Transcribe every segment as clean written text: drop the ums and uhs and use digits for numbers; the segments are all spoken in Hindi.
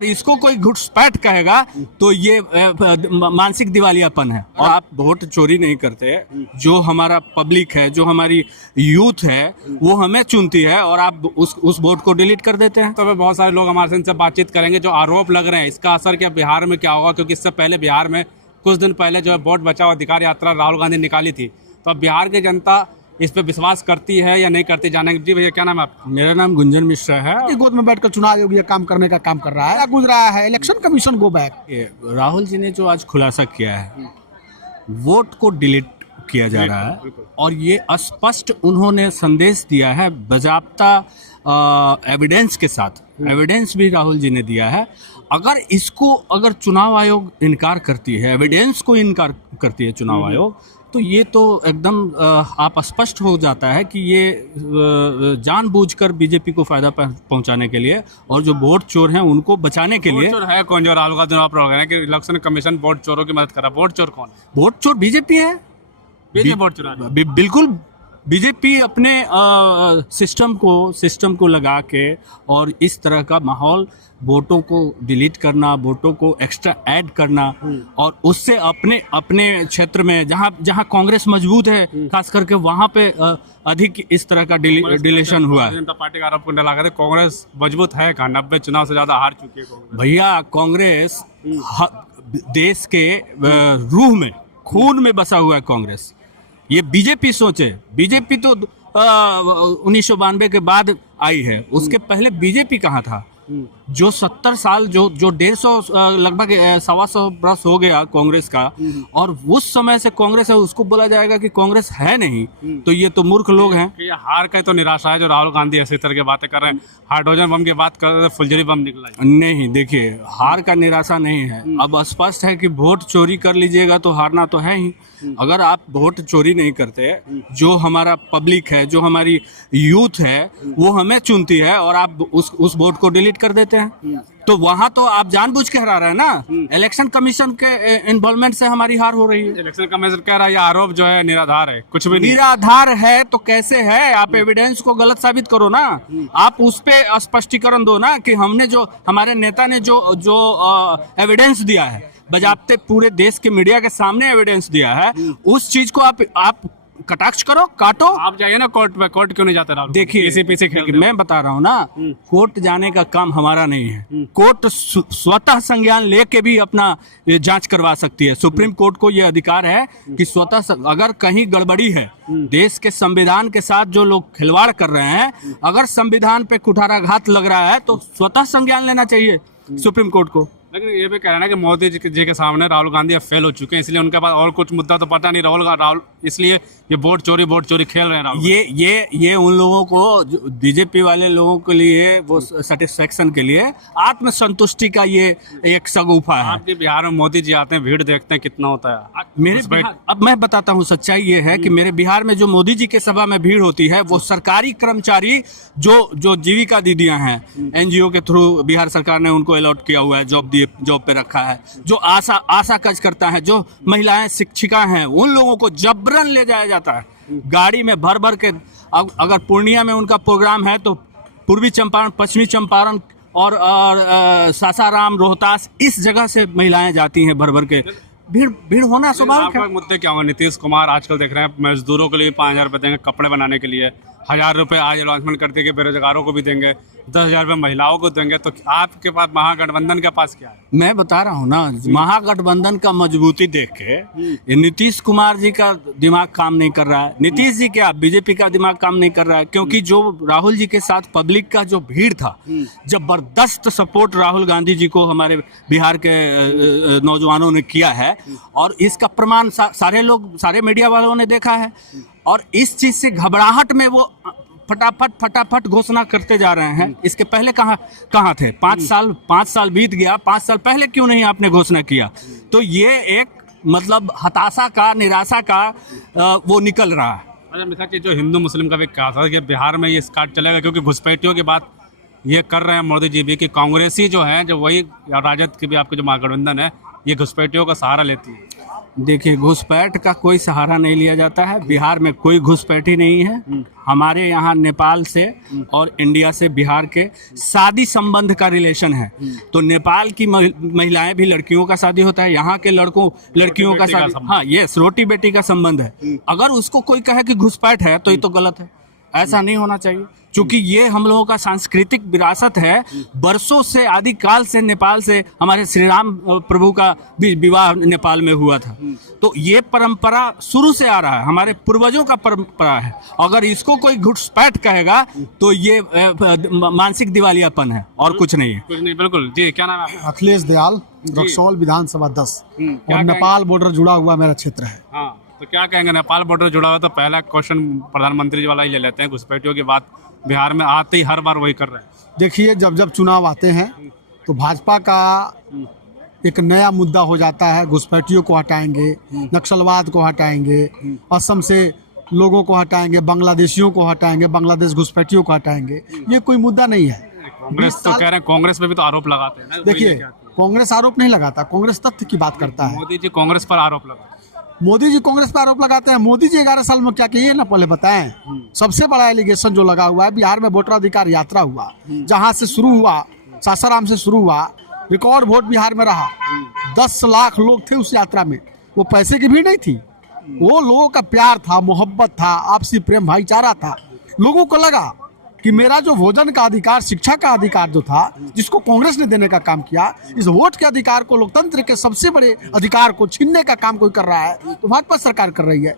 इसको कोई घुसपैठ कहेगा तो ये मानसिक दिवालियापन है। और आप वोट चोरी नहीं करते, जो हमारा पब्लिक है, जो हमारी यूथ है, वो हमें चुनती है और आप उस वोट को डिलीट कर देते हैं। तो बहुत सारे लोग हमारे से बातचीत करेंगे, जो आरोप लग रहे हैं इसका असर क्या बिहार में क्या होगा, क्योंकि इससे पहले बिहार में कुछ दिन पहले जो है वोट बचाओ अधिकार यात्रा राहुल गांधी निकाली थी, तो अब बिहार की जनता इस पे विश्वास करती है या नहीं करती, जानेंगे। जी भैया, क्या नाम है आपका? मेरा नाम गुंजन मिश्रा है। की गोद में बैठकर चुनाव आयोग ये काम करने का काम कर रहा है, गुजरा है election commission go back. Rahul ji ने जो आज खुलासा किया है, वोट को डिलीट किया जा रहा है और ये स्पष्ट उन्होंने संदेश दिया है बाकायदा एविडेंस के साथ। एविडेंस भी राहुल जी ने दिया है। अगर चुनाव आयोग इनकार करती है, एविडेंस को इनकार करती है चुनाव आयोग, तो ये तो एकदम आप स्पष्ट हो जाता है कि ये जानबूझकर बीजेपी को फायदा पहुंचाने के लिए और जो वोट चोर हैं उनको बचाने के लिए। चोर है कौन जो राहुल गांधी ने कि इलेक्शन कमीशन वोट चोरों की मदद कर रहा है? वोट चोर कौन है? वोट चोर बीजेपी है। वोट चोर बिल्कुल बीजेपी अपने सिस्टम को लगा के और इस तरह का माहौल, वोटों को डिलीट करना, वोटों को एक्स्ट्रा ऐड करना और उससे अपने क्षेत्र में जहां कांग्रेस मजबूत है, खास करके वहां पे अधिक इस तरह का डिलीशन हुआ है। जनता पार्टी का आरोप करने लगा था कांग्रेस मजबूत है कहाँ? 90 चुनाव से ज्यादा हार चुकी है कांग्रेस। भैया, कांग्रेस देश के रूह में, खून में बसा हुआ है कांग्रेस। ये बीजेपी सोचे, बीजेपी तो 1992 के बाद आई है, उसके पहले बीजेपी कहाँ था? जो 70 साल जो 150 लगभग 125 वर्ष हो गया कांग्रेस का, और उस समय से कांग्रेस है, उसको बोला जाएगा कि कांग्रेस है नहीं, तो ये तो मूर्ख लोग हैं। ये हार का तो निराशा है जो राहुल गांधी ऐसे तरह की बातें कर रहे हैं। हाइड्रोजन बम की बात कर रहे हैं, फुलझड़ी बम निकला है। नहीं, देखिए, हार का निराशा नहीं है। अब स्पष्ट है कि वोट चोरी कर लीजिएगा तो हारना तो है ही। अगर आप वोट चोरी नहीं करते, जो हमारा पब्लिक है, जो हमारी यूथ है, वो हमें चुनती है और आप उस वोट को डिलीट कर देते हैं, तो वहां तो आप जानबूझ के हरा रहे हैं ना। इलेक्शन कमीशन के इन्वॉल्वमेंट से हमारी हार हो रही है। इलेक्शन कमीशन कह रहा है ये आरोप जो है निराधार है, कुछ भी नहीं। निराधार है तो कैसे है? आप एविडेंस को गलत साबित करो ना। आप उस पे स्पष्टीकरण दो ना कि हमने जो, हमारे नेता ने जो एविडेंस दिया है, बजाते पूरे देश के मीडिया के सामने एविडेंस दिया है, उस चीज को आप कटाक्ष करो, काटो। आप जाइए ना कोर्ट में। कोर्ट क्यों नहीं जाते राहुल? देखिए, पीछे खेल मैं बता रहा हूँ ना, कोर्ट जाने का काम हमारा नहीं है। कोर्ट स्वतः संज्ञान लेके भी अपना जांच करवा सकती है। सुप्रीम कोर्ट को यह अधिकार है कि स्वतः, अगर कहीं गड़बड़ी है, देश के संविधान के साथ जो लोग खिलवाड़ कर रहे हैं, अगर संविधान पे कुठाराघात लग रहा है तो स्वतः संज्ञान लेना चाहिए सुप्रीम कोर्ट को। लेकिन ये भी कह रहे हैं कि मोदी जी के सामने राहुल गांधी अब फेल हो चुके हैं, इसलिए उनके पास और कुछ मुद्दा तो पता नहीं। राहुल इसलिए ये वोट चोरी खेल रहे हैं राहुल। ये उन लोगों को, बीजेपी वाले लोगों के लिए, वो सेटिस्फेक्शन के लिए, आत्मसंतुष्टि का ये एक सगुफा है। आपके बिहार में मोदी जी आते हैं, भीड़ देखते हैं, कितना होता है? अब मैं बताता हूँ, सच्चाई ये है कि मेरे बिहार में जो मोदी जी के सभा में भीड़ होती है, वो सरकारी कर्मचारी जो जीविका दीदियां हैं, एनजीओ के थ्रू बिहार सरकार ने उनको अलॉट किया हुआ है, जॉब पे रखा है, जो आशा काज करता है, जो महिलाएं शिक्षिका हैं, उन लोगों को जबरन ले जाया जाता है गाड़ी में भर के। अगर पूर्णिया में उनका प्रोग्राम है तो पूर्वी चंपारण, पश्चिमी चंपारण और सासाराम, रोहतास, इस जगह से महिलाएं जाती हैं भर के। भीड़ होना स्वाभाविक है। मुद्दे क्या होंगे? नीतीश कुमार आजकल देख रहे हैं मजदूरों के लिए 5,000 रुपए देंगे कपड़े बनाने के लिए, 1,000 रुपए आज अनाउंसमेंट करते कि बेरोजगारों को भी देंगे, 10,000 रुपए महिलाओं को देंगे। तो आपके पास, महागठबंधन के पास क्या है? मैं बता रहा हूँ ना, महागठबंधन का मजबूती देख के ये नीतीश कुमार जी का दिमाग काम नहीं कर रहा है। नीतीश जी क्या, बीजेपी का दिमाग काम नहीं कर रहा है, क्योंकि जो राहुल जी के साथ पब्लिक का जो भीड़ था, जबरदस्त सपोर्ट राहुल गांधी जी को हमारे बिहार के नौजवानों ने किया है, और इसका प्रमाण सारे मीडिया वालों ने देखा है। और इस चीज से घबराहट में वो फटाफट घोषणा करते जा रहे हैं। इसके पहले कहाँ थे? 5 साल बीत गया, 5 साल पहले क्यों नहीं आपने घोषणा किया? तो ये एक मतलब हताशा का, निराशा का वो निकल रहा है। अच्छा मिश्रा जी, जो हिंदू मुस्लिम का भी कहा था कि बिहार में ये स्टार्ट चलेगा, क्योंकि घुसपैठियों की बात ये कर रहे हैं मोदी जी भी, कि कांग्रेसी जो है, जो वही राजद की भी आपके जो महागठबंधन है, ये घुसपैठियों का सहारा लेती है। देखिए, घुसपैठ का कोई सहारा नहीं लिया जाता है। बिहार में कोई घुसपैठी नहीं है। हमारे यहाँ नेपाल से और इंडिया से बिहार के शादी संबंध का रिलेशन है। तो नेपाल की महिलाएं भी लड़कियों का शादी होता है, यहाँ के लड़कियों का शादी, हाँ यस, रोटी बेटी का संबंध है। अगर उसको कोई कहे कि घुसपैठ है तो ये तो गलत है। ऐसा नहीं होना चाहिए, क्योंकि ये हम लोगों का सांस्कृतिक विरासत है। बरसों से, आदिकाल से नेपाल से हमारे श्री राम प्रभु का भी विवाह नेपाल में हुआ था। तो ये परंपरा शुरू से आ रहा है, हमारे पूर्वजों का परंपरा है। अगर इसको कोई घुसपैठ कहेगा तो ये मानसिक दिवालियापन है और कुछ नहीं है। कुछ नहीं, बिल्कुल जी। क्या नाम है आपका? अखिलेश दयाल, रक्सौल विधानसभा 10 और नेपाल बॉर्डर जुड़ा हुआ मेरा क्षेत्र है। हाँ, तो क्या कहेंगे, नेपाल बॉर्डर जुड़ा हुआ, तो पहला क्वेश्चन प्रधानमंत्री जी वाला ही ले लेते हैं। घुसपैठियों की बात बिहार में आते ही हर बार वही कर रहे हैं। देखिए, जब जब चुनाव आते हैं तो भाजपा का एक नया मुद्दा हो जाता है, घुसपैठियों को हटाएंगे, नक्सलवाद को हटाएंगे, असम से लोगों को हटाएंगे, बांग्लादेशियों को हटाएंगे, बांग्लादेश घुसपैठियों को हटाएंगे। ये कोई मुद्दा नहीं है। कांग्रेस तो कह रहे हैं, कांग्रेस पे भी तो आरोप लगाते हैं ना। देखिए, कांग्रेस आरोप नहीं लगाता, कांग्रेस तथ्य की बात करता है। मोदी जी कांग्रेस पर आरोप लगाते हैं। मोदी जी कांग्रेस पर आरोप लगाते हैं। मोदी जी 11 साल में क्या किए ना, पहले बताएं। सबसे बड़ा एलिगेशन जो लगा हुआ है, बिहार में वोटर अधिकार यात्रा हुआ, जहां से शुरू हुआ, सासाराम से शुरू हुआ, रिकॉर्ड वोट बिहार में रहा। 10 लाख लोग थे उस यात्रा में। वो पैसे की भीड़ नहीं थी, वो लोगों का प्यार था, मोहब्बत था, आपसी प्रेम भाईचारा था। लोगों को लगा कि मेरा जो भोजन का अधिकार, शिक्षा का अधिकार जो था, जिसको कांग्रेस ने देने का काम किया, इस वोट के अधिकार को, लोकतंत्र के सबसे बड़े अधिकार को छीनने का काम कोई कर रहा है तो भाजपा सरकार कर रही है।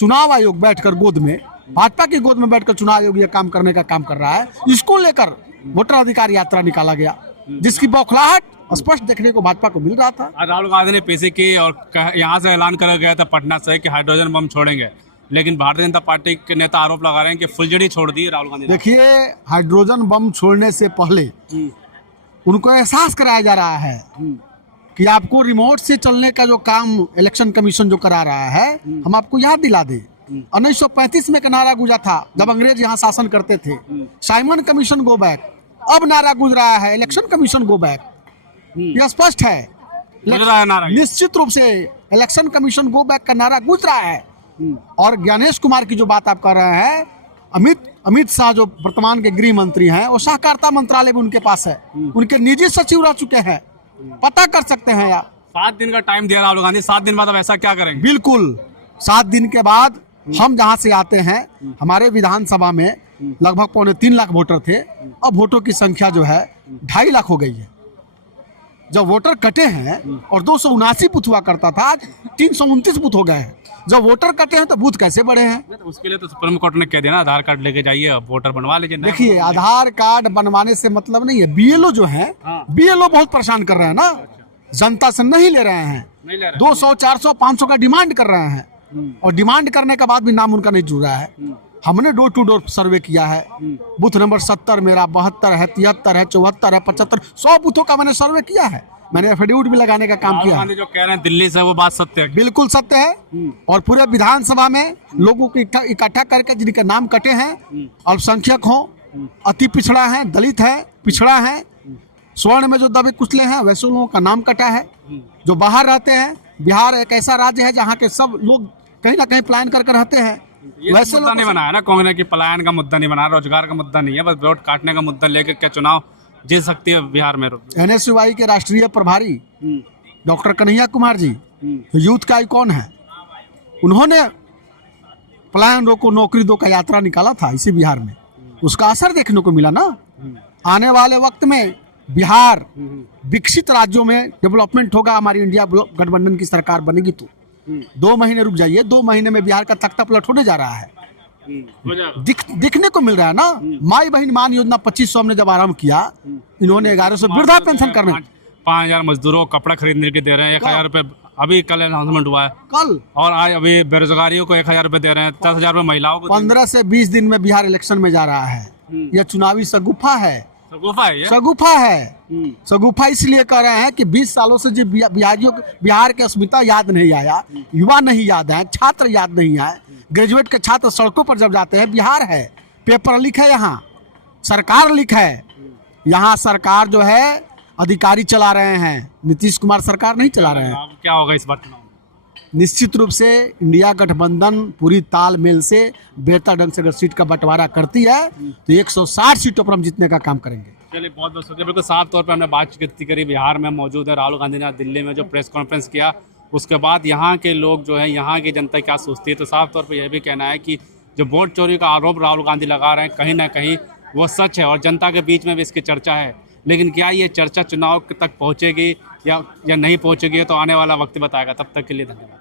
चुनाव आयोग बैठकर गोद में, भाजपा की गोद में बैठकर चुनाव आयोग ये काम करने का काम कर रहा है। इसको लेकर वोटर अधिकार यात्रा निकाला गया, जिसकी बौखलाहट स्पष्ट देखने को भाजपा को मिल रहा था। राहुल गांधी ने पेशी की और यहाँ से ऐलान करा गया था पटना से कि हाइड्रोजन बम छोड़ेंगे, लेकिन भारतीय जनता पार्टी के नेता आरोप लगा रहे हैं कि फुलझड़ी छोड़ दी राहुल गांधी ने। देखिए, हाइड्रोजन बम छोड़ने से पहले उनको एहसास कराया जा रहा है कि आपको रिमोट से चलने का जो काम इलेक्शन कमीशन जो करा रहा है, हम आपको याद दिला दें। 1935 में एक नारा गूंजा था जब अंग्रेज यहाँ शासन करते थे, साइमन कमीशन गो बैक। अब नारा गूंज रहा है इलेक्शन कमीशन गो बैक। यह स्पष्ट है, निश्चित रूप से इलेक्शन कमीशन गो बैक का नारा गूंज रहा है। और ज्ञानेश कुमार की जो बात आप कर रहे हैं, अमित शाह जो वर्तमान के गृह मंत्री हैं, वो सहकारिता मंत्रालय भी उनके पास है, उनके निजी सचिव रह चुके हैं, पता कर सकते हैं आप। 7 दिन का टाइम दिया राहुल गांधी, 7 दिन बाद अब ऐसा क्या करेंगे? बिल्कुल, 7 दिन के बाद हम जहां से आते हैं, हमारे विधानसभा में लगभग 2.25 लाख वोटर थे। अब वोटों की संख्या जो है 2.5 लाख हो गई है। जब वोटर कटे हैं और 279 बूथ हुआ करता था, आज 329 बूथ हो गए हैं। जब वोटर कटे हैं तो बूथ कैसे बढ़े हैं? तो उसके लिए तो सुप्रीम कोर्ट ने कह दिया ना, आधार कार्ड लेके जाइए, वोटर बनवा लीजिए। देखिए, आधार कार्ड बनवाने से मतलब नहीं है। बीएलओ जो है, बीएलओ बहुत परेशान कर रहे हैं ना, जनता से नहीं ले रहे हैं, 200, 400, 500 का डिमांड कर रहे हैं, और डिमांड करने के बाद भी नाम उनका नहीं जुड़ रहा है। हमने डोर टू डोर सर्वे किया है, बूथ नंबर 70 मेरा, 72 है, 73 है, 74 है, 75, 100 बूथों का मैंने सर्वे किया है। मैंने एफिडेविट भी लगाने का काम किया है। जो कह रहे हैं दिल्ली से, वो बात सत्य है? बिल्कुल सत्य है। और पूरे विधानसभा में लोगों को इकट्ठा करके जिनके नाम कटे हैं, अल्पसंख्यक हो, अति पिछड़ा है, दलित है, पिछड़ा है, स्वर्ण में जो दबे कुचले हैं, वैसे लोगों का नाम कटा है। जो बाहर रहते हैं, बिहार एक ऐसा राज्य है जहाँ के सब लोग कहीं ना कहीं पलायन करके रहते हैं। वैसे मुद्दा नहीं बनाया ना कांग्रेस की, पलायन का मुद्दा नहीं बनाया, रोजगार का मुद्दा नहीं है, बस वोट काटने का मुद्दा लेकर क्या चुनाव जीत सकती है बिहार में? एनएसयूआई के राष्ट्रीय प्रभारी डॉक्टर कन्हैया कुमार जी यूथ का आइकॉन है, उन्होंने पलायन रोको नौकरी दो का यात्रा निकाला था इसी बिहार में। उसका असर देखने को मिला ना। आने वाले वक्त में बिहार विकसित राज्यों में डेवलपमेंट होगा। हमारी इंडिया गठबंधन की सरकार बनेगी तो 2 महीने रुक जाइए, 2 महीने में बिहार का तख्ता पलट होने जा रहा है। दिखने को मिल रहा है ना। माई बहन मान योजना 2500 हमने जब आरंभ किया, इन्होंने 1100 वृद्धा पेंशन करने, 5000 मजदूरों को कपड़ा खरीदने के दे रहे हैं, 1000 रुपए अभी कल अनाउंसमेंट हुआ है कल, और आज अभी बेरोजगारियों को 1000 रुपए दे रहे हैं, 10,000 रुपए महिलाओं को। 15 से 20 दिन में बिहार इलेक्शन में जा रहा है। यह चुनावी शगुफा है, शगुफा है। शगुफा इसलिए कह रहे हैं कि 20 सालों से जो बिहार के अस्मिता याद नहीं आया, युवा नहीं याद आए, छात्र याद नहीं आए, ग्रेजुएट के छात्र सड़कों पर जब जाते हैं, बिहार है, पेपर लीक है, यहाँ सरकार लीक है। यहाँ सरकार जो है अधिकारी चला रहे हैं, नीतीश कुमार सरकार नहीं चला रहे हैं। क्या होगा इस बार चुनाव? निश्चित रूप से इंडिया गठबंधन पूरी तालमेल से बेहतर ढंग से अगर सीट का बंटवारा करती है तो 160 सीटों पर हम जीतने का काम करेंगे। चलिए बहुत बहुत शुक्रिया। बिल्कुल साफ तौर पर हमने बातचीत करी। बिहार में मौजूद है राहुल गांधी ने दिल्ली में जो प्रेस कॉन्फ्रेंस किया, उसके बाद यहाँ के लोग जो है, यहाँ की जनता क्या सोचती है, तो साफ तौर पर यह भी कहना है कि जो वोट चोरी का आरोप राहुल गांधी लगा रहे हैं कहीं ना कहीं वो सच है और जनता के बीच में भी इसकी चर्चा है। लेकिन क्या ये चर्चा चुनाव तक पहुँचेगी या नहीं पहुँचेगी, तो आने वाला वक्त बताएगा। तब तक के लिए धन्यवाद।